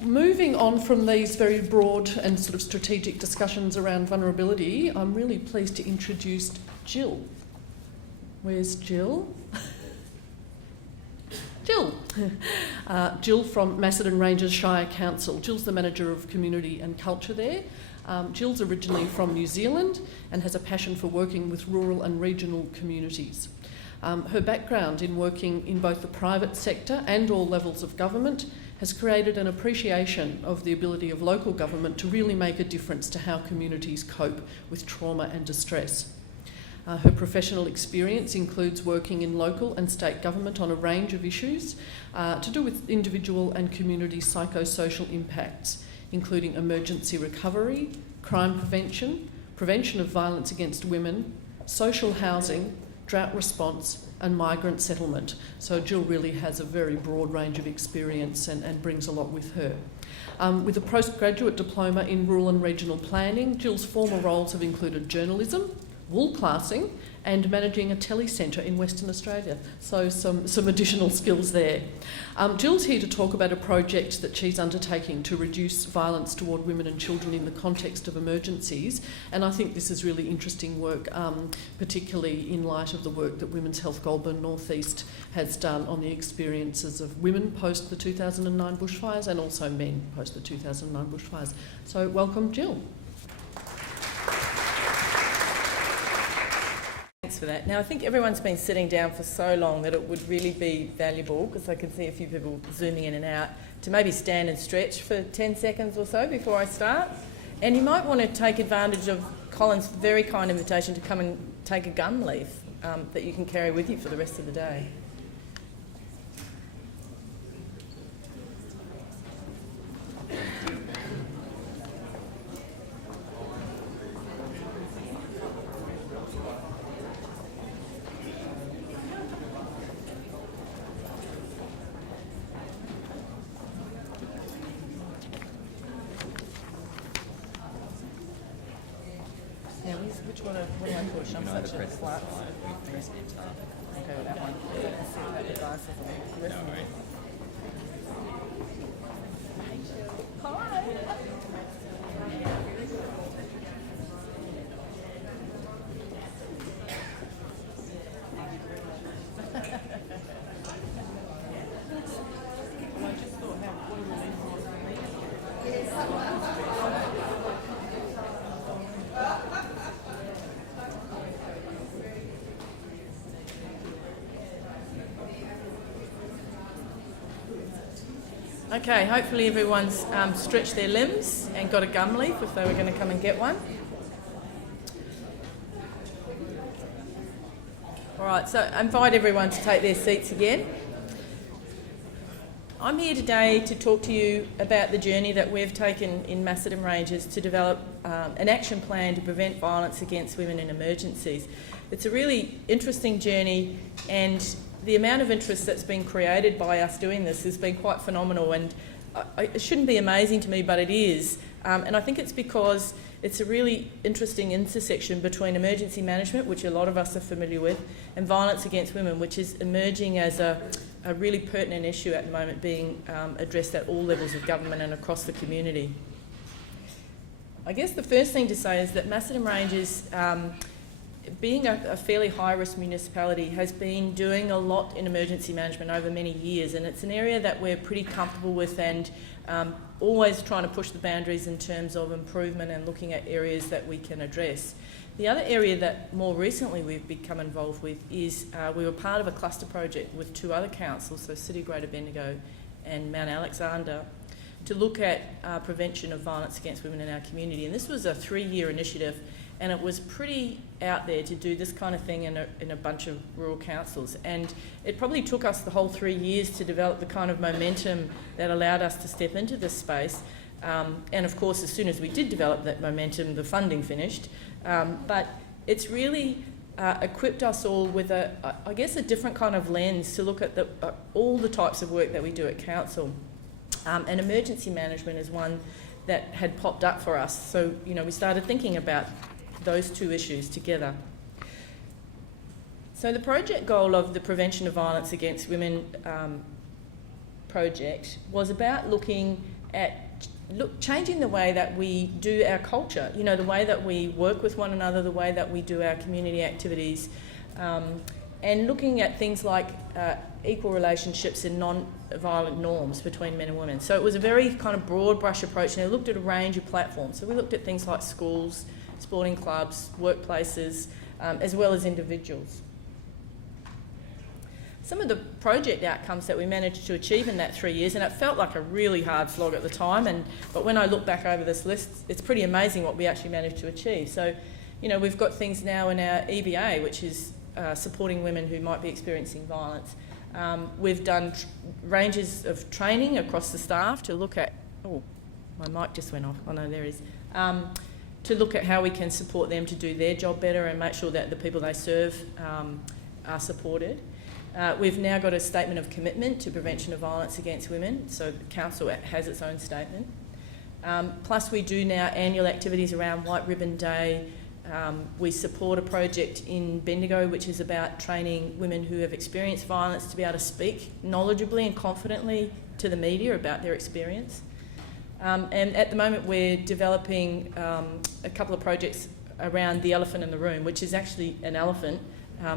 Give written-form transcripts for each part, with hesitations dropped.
Moving on from these very broad and sort of strategic discussions around vulnerability, I'm really pleased to introduce Jill. Where's Jill? Jill. Jill from Macedon Ranges Shire Council. Jill's the Manager of Community and Culture there. Jill's originally from New Zealand and has a passion for working with rural and regional communities. Her background in working in both the private sector and all levels of government has created an appreciation of the ability of local government to really make a difference to how communities cope with trauma and distress. Her professional experience includes working in local and state government on a range of issues to do with individual and community psychosocial impacts, including emergency recovery, crime prevention, prevention of violence against women, social housing, drought response and migrant settlement. So Jill really has a very broad range of experience and brings a lot with her. With a postgraduate diploma in rural and regional planning, Jill's former roles have included journalism, wool classing and managing a telecentre in Western Australia. So some additional skills there. Jill's here to talk about a project that she's undertaking to reduce violence toward women and children in the context of emergencies, and I think this is really interesting work, particularly in light of the work that Women's Health Goulburn North East has done on the experiences of women post the 2009 bushfires and also men post the 2009 bushfires. So welcome, Jill. Thanks for that. Now, I think everyone's been sitting down for so long that it would really be valuable, because I can see a few people zooming in and out, to maybe stand and stretch for 10 seconds or so before I start. And you might want to take advantage of Colin's very kind invitation to come and take a gum leaf that you can carry with you for the rest of the day. Which one do I push? I'm such a slut. Okay, with that one. Let's see what that device is on. No worries. Hi. Okay, hopefully everyone's stretched their limbs and got a gum leaf if they were going to come and get one. All right, so I invite everyone to take their seats again. I'm here today to talk to you about the journey that we've taken in Macedon Ranges to develop an action plan to prevent violence against women in emergencies. It's a really interesting journey, and the amount of interest that's been created by us doing this has been quite phenomenal, and it shouldn't be amazing to me, but it is. And I think it's because it's a really interesting intersection between emergency management, which a lot of us are familiar with, and violence against women, which is emerging as a really pertinent issue at the moment, being addressed at all levels of government and across the community. I guess the first thing to say is that Macedon Ranges, being a fairly high-risk municipality, has been doing a lot in emergency management over many years, and it's an area that we're pretty comfortable with, and always trying to push the boundaries in terms of improvement and looking at areas that we can address. The other area that more recently we've become involved with is we were part of a cluster project with two other councils, so City of Greater Bendigo and Mount Alexander, to look at prevention of violence against women in our community. And this was a 3-year initiative, and it was pretty out there to do this kind of thing in a bunch of rural councils. And it probably took us the whole 3 years to develop the kind of momentum that allowed us to step into this space. And of course, as soon as we did develop that momentum, the funding finished. But it's really equipped us all with I guess a different kind of lens to look at all the types of work that we do at council. And emergency management is one that had popped up for us. So, we started thinking about those two issues together. So the project goal of the prevention of violence against women project was about looking at changing the way that we do our culture, you know, the way that we work with one another, the way that we do our community activities, and looking at things like equal relationships and non-violent norms between men and women. So it was a very kind of broad brush approach, and it looked at a range of platforms. So we looked at things like schools, sporting clubs, workplaces, as well as individuals. Some of the project outcomes that we managed to achieve in that 3 years, and it felt like a really hard slog at the time, but when I look back over this list, it's pretty amazing what we actually managed to achieve. So, you know, we've got things now in our EBA, which is supporting women who might be experiencing violence. We've done ranges of training across the staff to look at, oh, my mic just went off, oh no, there it is, to look at how we can support them to do their job better and make sure that the people they serve are supported. We've now got a statement of commitment to prevention of violence against women, so the council has its own statement. Plus we do now annual activities around White Ribbon Day. We support a project in Bendigo which is about training women who have experienced violence to be able to speak knowledgeably and confidently to the media about their experience. And at the moment we're developing a couple of projects around the elephant in the room, which is actually an elephant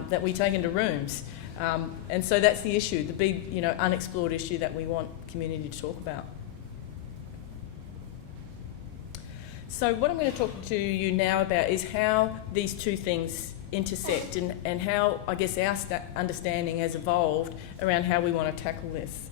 that we take into rooms. And so that's the issue, the big, you know, unexplored issue that we want community to talk about. So what I'm going to talk to you now about is how these two things intersect and how, I guess, our understanding has evolved around how we want to tackle this.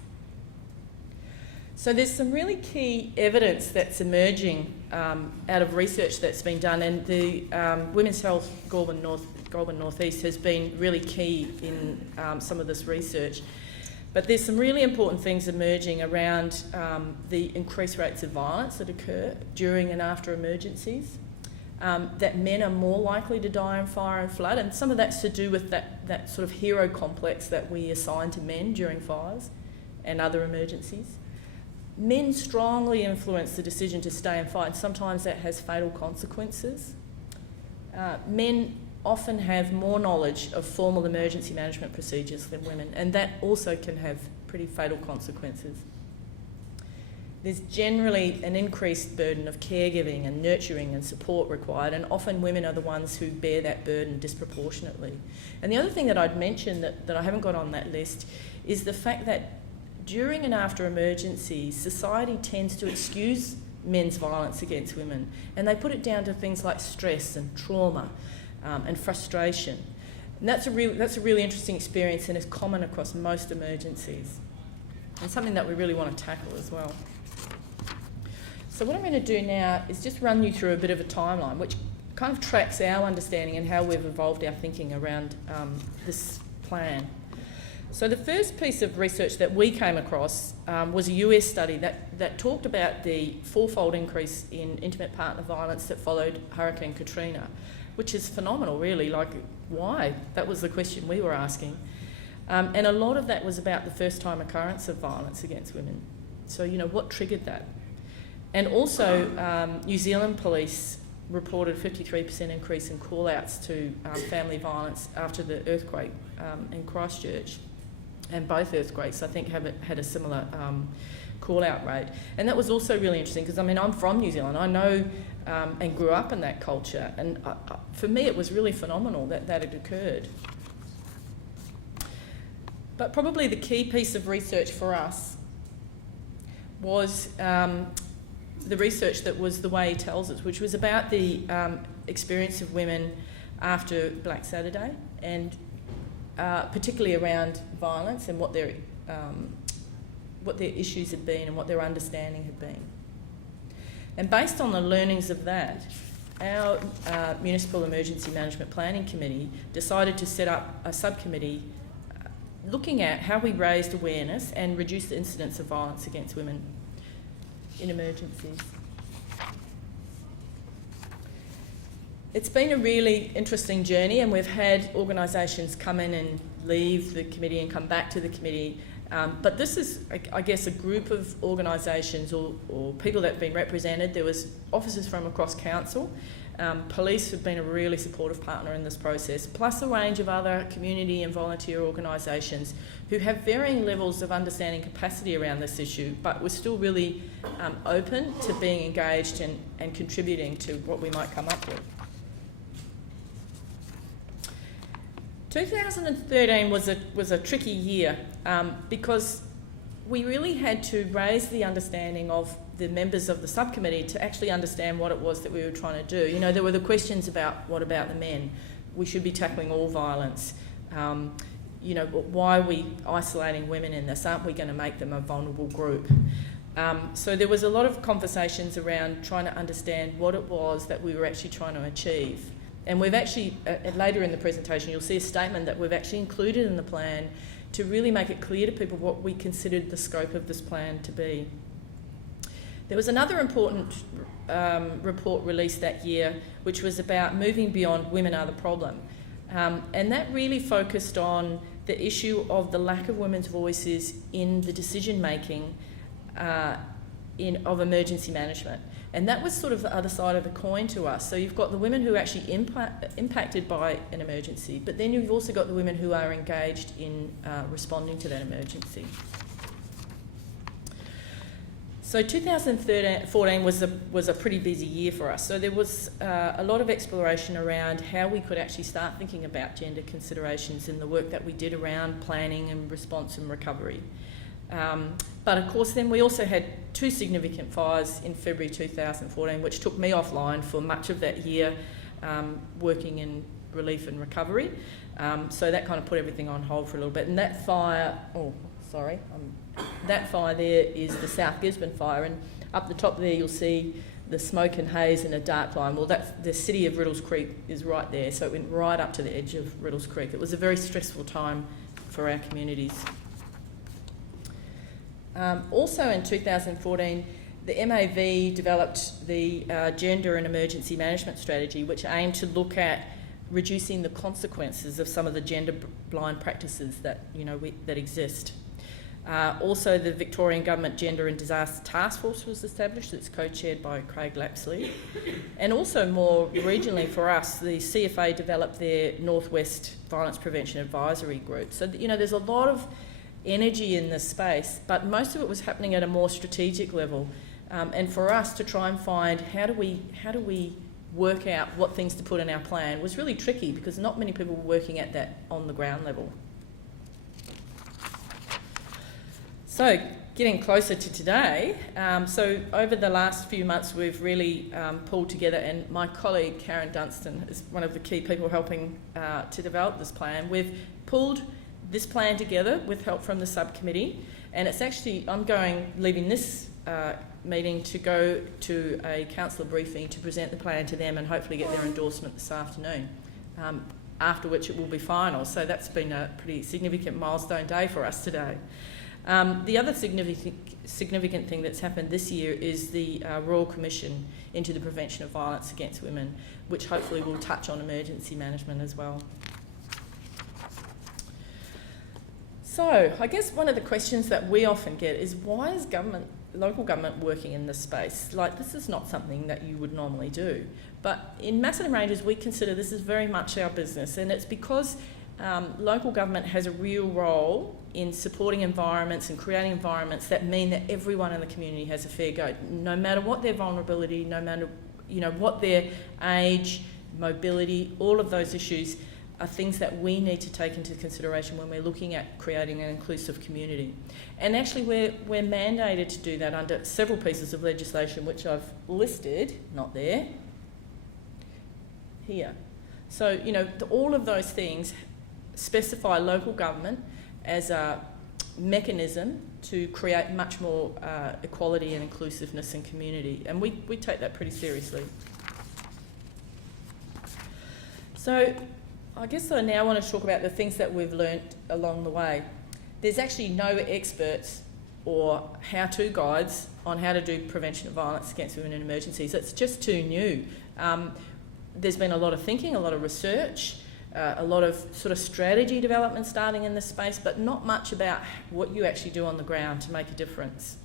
So there's some really key evidence that's emerging out of research that's been done, and the Women's Health Goulburn North East has been really key in some of this research. But there's some really important things emerging around the increased rates of violence that occur during and after emergencies, that men are more likely to die in fire and flood, and some of that's to do with that sort of hero complex that we assign to men during fires and other emergencies. Men strongly influence the decision to stay and fight, and sometimes that has fatal consequences. Men often have more knowledge of formal emergency management procedures than women, and that also can have pretty fatal consequences. There's generally an increased burden of caregiving and nurturing and support required, and often women are the ones who bear that burden disproportionately. And the other thing that I'd mention that I haven't got on that list is the fact that during and after emergencies, society tends to excuse men's violence against women, and they put it down to things like stress and trauma and frustration. And that's a really interesting experience, and is common across most emergencies, and something that we really want to tackle as well. So what I'm going to do now is just run you through a bit of a timeline which kind of tracks our understanding and how we've evolved our thinking around this plan. So the first piece of research that we came across was a US study that talked about the fourfold increase in intimate partner violence that followed Hurricane Katrina, which is phenomenal, really. Like, why? That was the question we were asking. And a lot of that was about the first-time occurrence of violence against women. So, you know, what triggered that? And also, New Zealand police reported 53% increase in call-outs to family violence after the earthquake in Christchurch. And both earthquakes, I think, have had a similar call-out rate. And that was also really interesting because, I mean, I'm from New Zealand. I know and grew up in that culture. And for me, it was really phenomenal that had occurred. But probably the key piece of research for us was the research that was The Way He Tells Us, which was about the experience of women after Black Saturday, and particularly around violence and what their issues had been and what their understanding had been. And based on the learnings of that, our Municipal Emergency Management Planning Committee decided to set up a subcommittee looking at how we raised awareness and reduced the incidence of violence against women in emergencies. It's been a really interesting journey, and we've had organisations come in and leave the committee and come back to the committee. But this is, I guess, a group of organisations or people that have been represented. There was officers from across council, Police have been a really supportive partner in this process, plus a range of other community and volunteer organisations who have varying levels of understanding capacity around this issue, but we're still really open to being engaged and contributing to what we might come up with. 2013 was a tricky year because we really had to raise the understanding of the members of the subcommittee to actually understand what it was that we were trying to do. You know, there were the questions about what about the men? We should be tackling all violence. You know, why are we isolating women in this? Aren't we going to make them a vulnerable group? So there was a lot of conversations around trying to understand what it was that we were actually trying to achieve. And we've actually, later in the presentation, you'll see a statement that we've actually included in the plan to really make it clear to people what we considered the scope of this plan to be. There was another important report released that year, which was about moving beyond women are the problem. And that really focused on the issue of the lack of women's voices in the decision-making of emergency management. And that was sort of the other side of the coin to us. So you've got the women who are actually impacted by an emergency, but then you've also got the women who are engaged in responding to that emergency. So 2014 was a pretty busy year for us. So there was a lot of exploration around how we could actually start thinking about gender considerations in the work that we did around planning and response and recovery. But of course then we also had two significant fires in February 2014 which took me offline for much of that year working in relief and recovery. So that kind of put everything on hold for a little bit. And that fire, that fire there is the South Gisborne fire, and up the top there you'll see the smoke and haze in a dark line. Well, that's the city of Riddles Creek is right there, so it went right up to the edge of Riddles Creek. It was a very stressful time for our communities. Also in 2014, the MAV developed the Gender and Emergency Management Strategy, which aimed to look at reducing the consequences of some of the gender-blind practices that, that exist. Also, the Victorian Government Gender and Disaster Task Force was established. It's co-chaired by Craig Lapsley. And also more regionally for us, the CFA developed their Northwest Violence Prevention Advisory Group. So, there's a lot of energy in this space, but most of it was happening at a more strategic level. And for us to try and find how do we work out what things to put in our plan was really tricky because not many people were working at that on the ground level. So getting closer to today, so over the last few months we've really pulled together, and my colleague Karen Dunstan is one of the key people helping to develop this plan. We've pulled this plan together with help from the subcommittee, and it's actually, I'm leaving this meeting to go to a councillor briefing to present the plan to them and hopefully get their endorsement this afternoon, after which it will be final. So that's been a pretty significant milestone day for us today. The other significant thing that's happened this year is the Royal Commission into the Prevention of Violence Against Women, which hopefully will touch on emergency management as well. So I guess one of the questions that we often get is why is local government working in this space? Like, this is not something that you would normally do. But in Macedon Ranges, we consider this is very much our business, and it's because local government has a real role in supporting environments and creating environments that mean that everyone in the community has a fair go, no matter what their vulnerability, no matter what their age, mobility, all of those issues are things that we need to take into consideration when we're looking at creating an inclusive community. And actually we're mandated to do that under several pieces of legislation which I've listed, not there, here. So, all of those things specify local government as a mechanism to create much more equality and inclusiveness in community, and we take that pretty seriously. So I guess I now want to talk about the things that we've learnt along the way. There's actually no experts or how-to guides on how to do prevention of violence against women in emergencies. It's just too new. There's been a lot of thinking, a lot of research, a lot of sort of strategy development starting in this space, but not much about what you actually do on the ground to make a difference.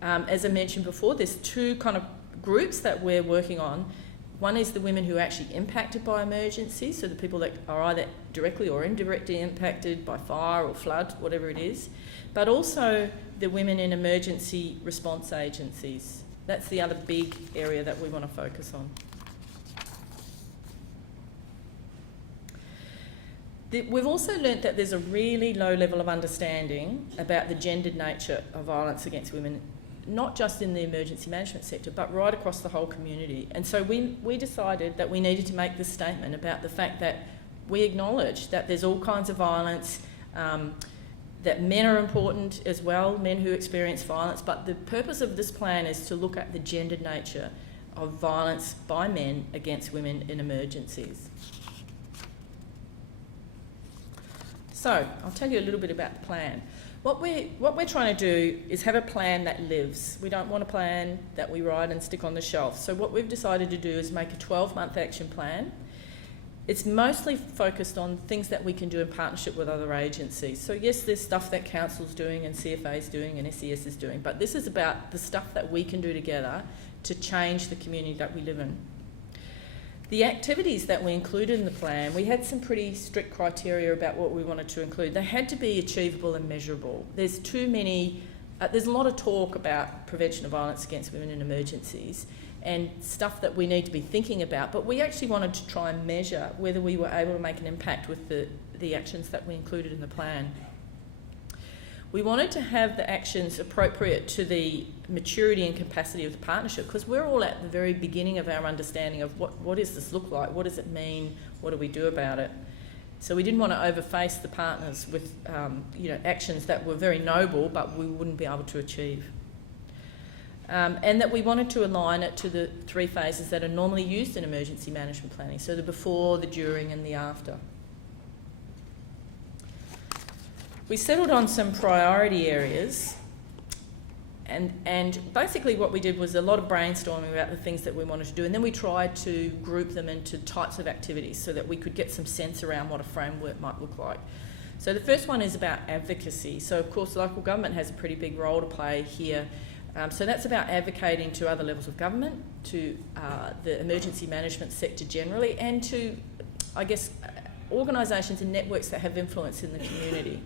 As I mentioned before, there's two kind of groups that we're working on. One is the women who are actually impacted by emergencies, so the people that are either directly or indirectly impacted by fire or flood, whatever it is, but also the women in emergency response agencies. That's the other big area that we want to focus on. We've also learnt that there's a really low level of understanding about the gendered nature of violence against women, not just in the emergency management sector, but right across the whole community. And so we decided that we needed to make this statement about the fact that we acknowledge that there's all kinds of violence, that men are important as well, men who experience violence, but the purpose of this plan is to look at the gendered nature of violence by men against women in emergencies. So, I'll tell you a little bit about the plan. What we're trying to do is have a plan that lives. We don't want a plan that we write and stick on the shelf. So what we've decided to do is make a 12-month action plan. It's mostly focused on things that we can do in partnership with other agencies. So yes, there's stuff that Council's doing and CFA's doing and SES is doing, but this is about the stuff that we can do together to change the community that we live in. The activities that we included in the plan, we had some pretty strict criteria about what we wanted to include. They had to be achievable and measurable. There's a lot of talk about prevention of violence against women in emergencies and stuff that we need to be thinking about, but we actually wanted to try and measure whether we were able to make an impact with the actions that we included in the plan. We wanted to have the actions appropriate to the maturity and capacity of the partnership, because we're all at the very beginning of our understanding of what does this look like, what does it mean, what do we do about it. So we didn't want to overface the partners with actions that were very noble but we wouldn't be able to achieve. And that we wanted to align it to the 3 phases that are normally used in emergency management planning, so the before, the during and the after. We settled on some priority areas, and basically what we did was a lot of brainstorming about the things that we wanted to do, and then we tried to group them into types of activities so that we could get some sense around what a framework might look like. So the first one is about advocacy. So of course local government has a pretty big role to play here. So that's about advocating to other levels of government, to the emergency management sector generally, and to, I guess, organisations and networks that have influence in the community.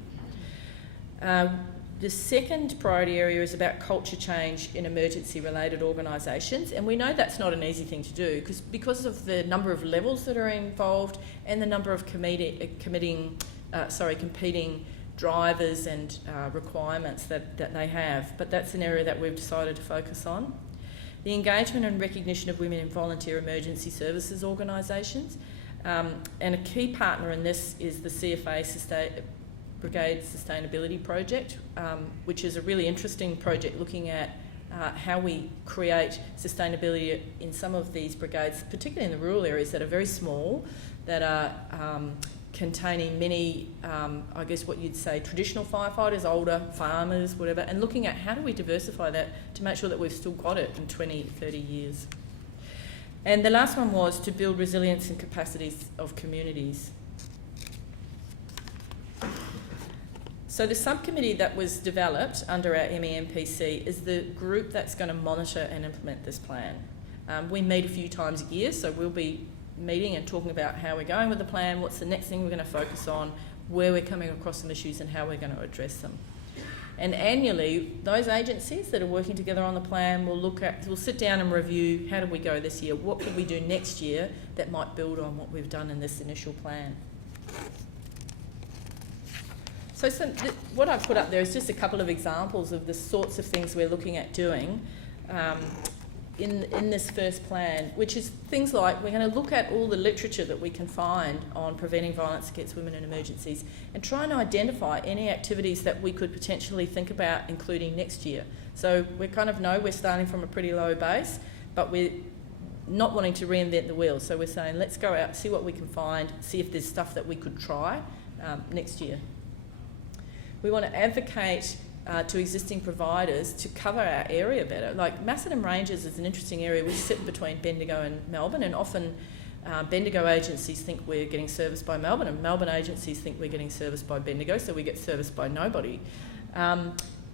The second priority area is about culture change in emergency-related organisations, and we know that's not an easy thing to do because of the number of levels that are involved and the number of competing drivers and requirements that they have. But that's an area that we've decided to focus on. The engagement and recognition of women in volunteer emergency services organisations, and a key partner in this is the CFA Brigade Sustainability Project, which is a really interesting project looking at how we create sustainability in some of these brigades, particularly in the rural areas that are very small, that are containing many, I guess what you'd say, traditional firefighters, older farmers, whatever, and looking at how do we diversify that to make sure that we've still got it in 20, 30 years. And the last one was to build resilience and capacities of communities. So the subcommittee that was developed under our MEMPC is the group that's going to monitor and implement this plan. We meet a few times a year, so we'll be meeting and talking about how we're going with the plan, what's the next thing we're going to focus on, where we're coming across some issues and how we're going to address them. And annually, those agencies that are working together on the plan we'll sit down and review how did we go this year, what could we do next year that might build on what we've done in this initial plan. So what I've put up there is just a couple of examples of the sorts of things we're looking at doing in this first plan, which is things like we're going to look at all the literature that we can find on preventing violence against women in emergencies and try and identify any activities that we could potentially think about including next year. So we kind of know we're starting from a pretty low base, but we're not wanting to reinvent the wheel. So we're saying let's go out, see what we can find, see if there's stuff that we could try next year. We want to advocate to existing providers to cover our area better. Like Macedon Ranges is an interesting area. We sit between Bendigo and Melbourne, and often Bendigo agencies think we're getting serviced by Melbourne, and Melbourne agencies think we're getting serviced by Bendigo, so we get serviced by nobody.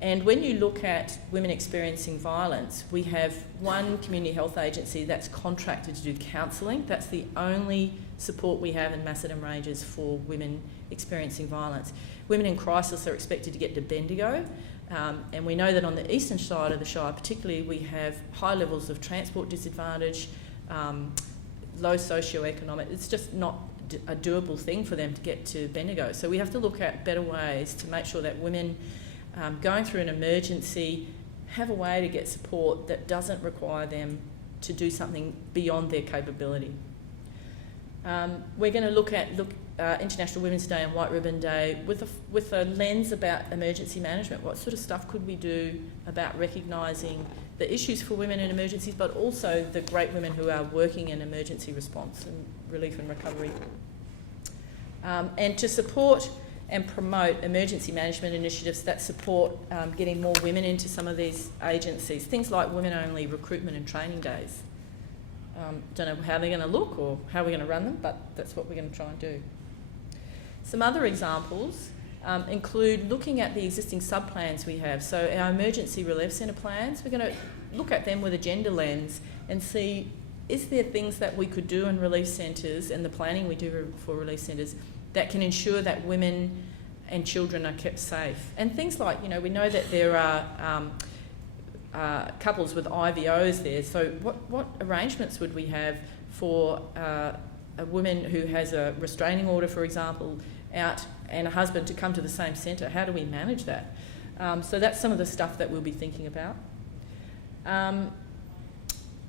And when you look at women experiencing violence, we have one community health agency that's contracted to do counselling. That's the only support we have in Macedon Ranges for women experiencing violence. Women in crisis are expected to get to Bendigo, and we know that on the eastern side of the Shire particularly, we have high levels of transport disadvantage, low socioeconomic. It's just not a doable thing for them to get to Bendigo. So we have to look at better ways to make sure that women going through an emergency have a way to get support that doesn't require them to do something beyond their capability. We're going to look at International Women's Day and White Ribbon Day with a lens about emergency management. What sort of stuff could we do about recognising the issues for women in emergencies, but also the great women who are working in emergency response and relief and recovery. And to support and promote emergency management initiatives that support getting more women into some of these agencies, things like women-only recruitment and training days. Don't know how they're going to look or how we're going to run them, but that's what we're going to try and do. Some other examples include looking at the existing sub-plans we have. So our emergency relief centre plans, we're going to look at them with a gender lens and see, is there things that we could do in relief centres and the planning we do for relief centres that can ensure that women and children are kept safe? And things like, you know, we know that there are couples with IVOs there, so what arrangements would we have for a woman who has a restraining order, for example, out and a husband to come to the same centre? How do we manage that? So that's some of the stuff that we'll be thinking about.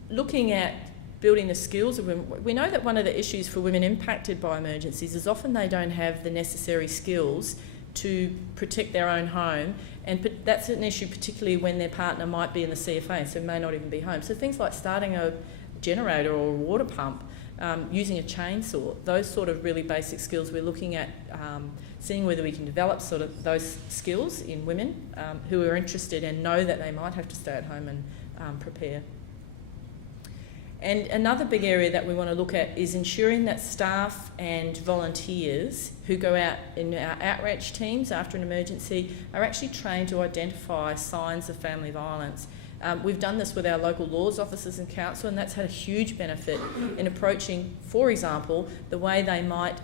Looking at building the skills of women. We know that one of the issues for women impacted by emergencies is often they don't have the necessary skills to protect their own home, and that's an issue particularly when their partner might be in the CFA, so may not even be home. So things like starting a generator or a water pump, using a chainsaw, those sort of really basic skills, we're looking at seeing whether we can develop sort of those skills in women who are interested and know that they might have to stay at home and prepare. And another big area that we want to look at is ensuring that staff and volunteers who go out in our outreach teams after an emergency are actually trained to identify signs of family violence. We've done this with our local laws officers and council, and that's had a huge benefit in approaching, for example, the way they might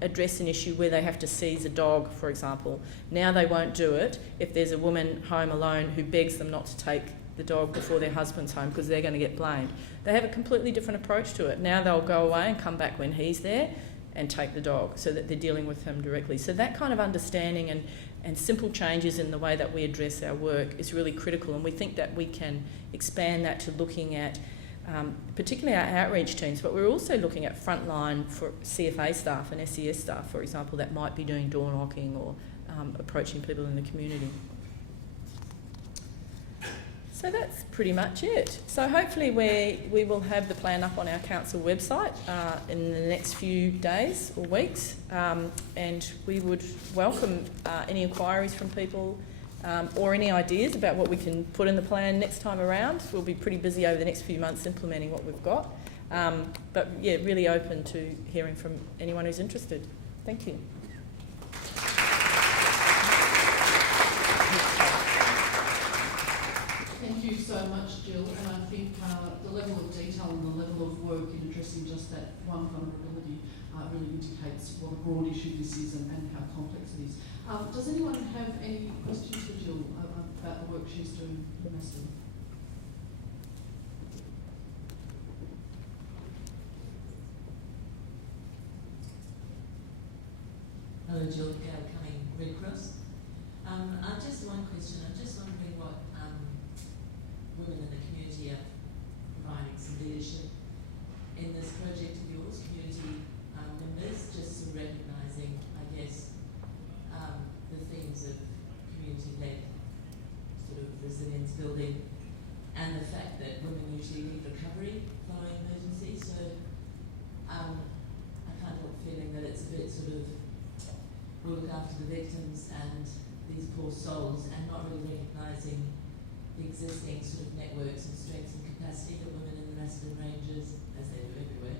address an issue where they have to seize a dog, for example. Now they won't do it if there's a woman home alone who begs them not to take the dog before their husband's home because they're going to get blamed. They have a completely different approach to it. Now they'll go away and come back when he's there and take the dog so that they're dealing with him directly. So that kind of understanding and simple changes in the way that we address our work is really critical, and we think that we can expand that to looking at particularly our outreach teams, but we're also looking at frontline for CFA staff and SES staff, for example, that might be doing door knocking or approaching people in the community. So that's pretty much it. So hopefully we will have the plan up on our council website in the next few days or weeks, and we would welcome any inquiries from people or any ideas about what we can put in the plan next time around. We'll be pretty busy over the next few months implementing what we've got, but yeah, really open to hearing from anyone who's interested. Thank you. Thank you so much, Jill, and I think the level of detail and the level of work in addressing just that one vulnerability really indicates what a broad issue this is and how complex it is. Does anyone have any questions for Jill about the work she's doing in Macedon? Hello, Jill. Gail Cumming, Red Cross. Just one question. I'm just wondering what women in the community are providing some leadership in this project of yours, community members, just some recognising, I guess, the themes of community-led sort of resilience building and the fact that women usually need recovery following emergencies. So I can't help feeling that it's a bit sort of we'll look after the victims and these poor souls and not really recognising the existing sort of networks and strengths and capacity that women in the Macedon Ranges, as they do everywhere,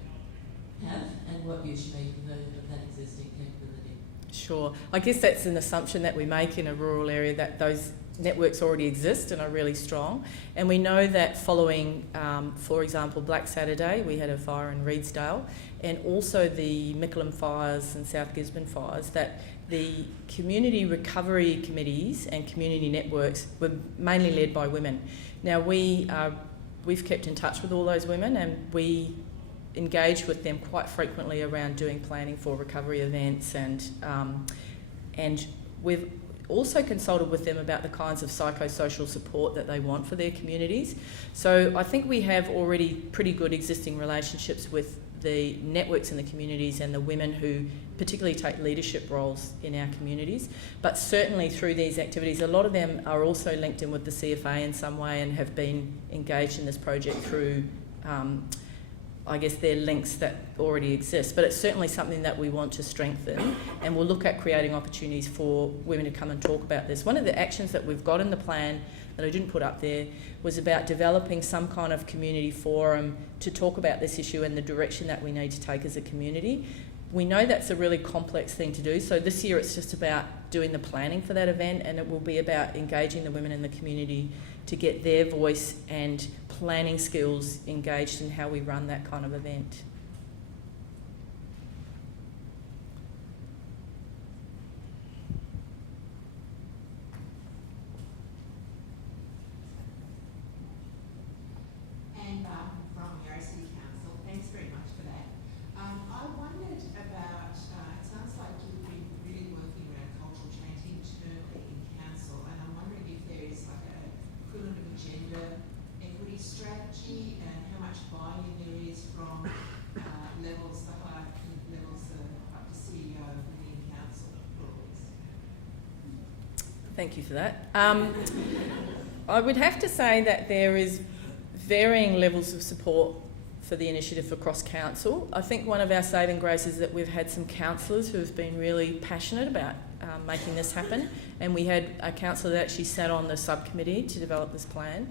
have, and what use you make of that existing capability. Sure. I guess that's an assumption that we make in a rural area, that those networks already exist and are really strong. And we know that following, for example, Black Saturday, we had a fire in Reedsdale, and also the Mickleham fires and South Gisborne fires, that the community recovery committees and community networks were mainly led by women. Now, we've kept in touch with all those women, and we engage with them quite frequently around doing planning for recovery events, and we've also consulted with them about the kinds of psychosocial support that they want for their communities. So I think we have already pretty good existing relationships with the networks in the communities and the women who particularly take leadership roles in our communities. But certainly through these activities, a lot of them are also linked in with the CFA in some way and have been engaged in this project through I guess their links that already exist, but it's certainly something that we want to strengthen, and we'll look at creating opportunities for women to come and talk about this. One of the actions that we've got in the plan that I didn't put up there was about developing some kind of community forum to talk about this issue and the direction that we need to take as a community. We know that's a really complex thing to do, so this year it's just about doing the planning for that event, and it will be about engaging the women in the community to get their voice and planning skills engaged in how we run that kind of event. And from Yarra City Council, thanks very much for that. I wondered about, it sounds like you've been really working around cultural change internally in council, and I'm wondering if there is like a equivalent of a gender equity strategy and how much buy-in there is from levels, the higher levels up to CEO within council employees. Thank you for that. I would have to say that there is varying levels of support for the initiative across council. I think one of our saving graces is that we've had some councillors who have been really passionate about making this happen, and we had a councillor that actually sat on the subcommittee to develop this plan.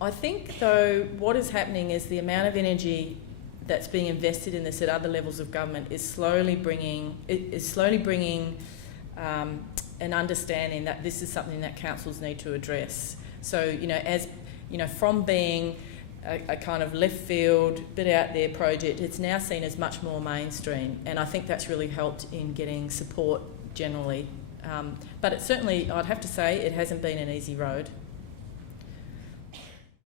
I think, though, what is happening is the amount of energy that's being invested in this at other levels of government is slowly bringing an understanding that this is something that councils need to address. So, from being a kind of left field, bit out there project, it's now seen as much more mainstream, and I think that's really helped in getting support generally. But it certainly, I'd have to say, it hasn't been an easy road.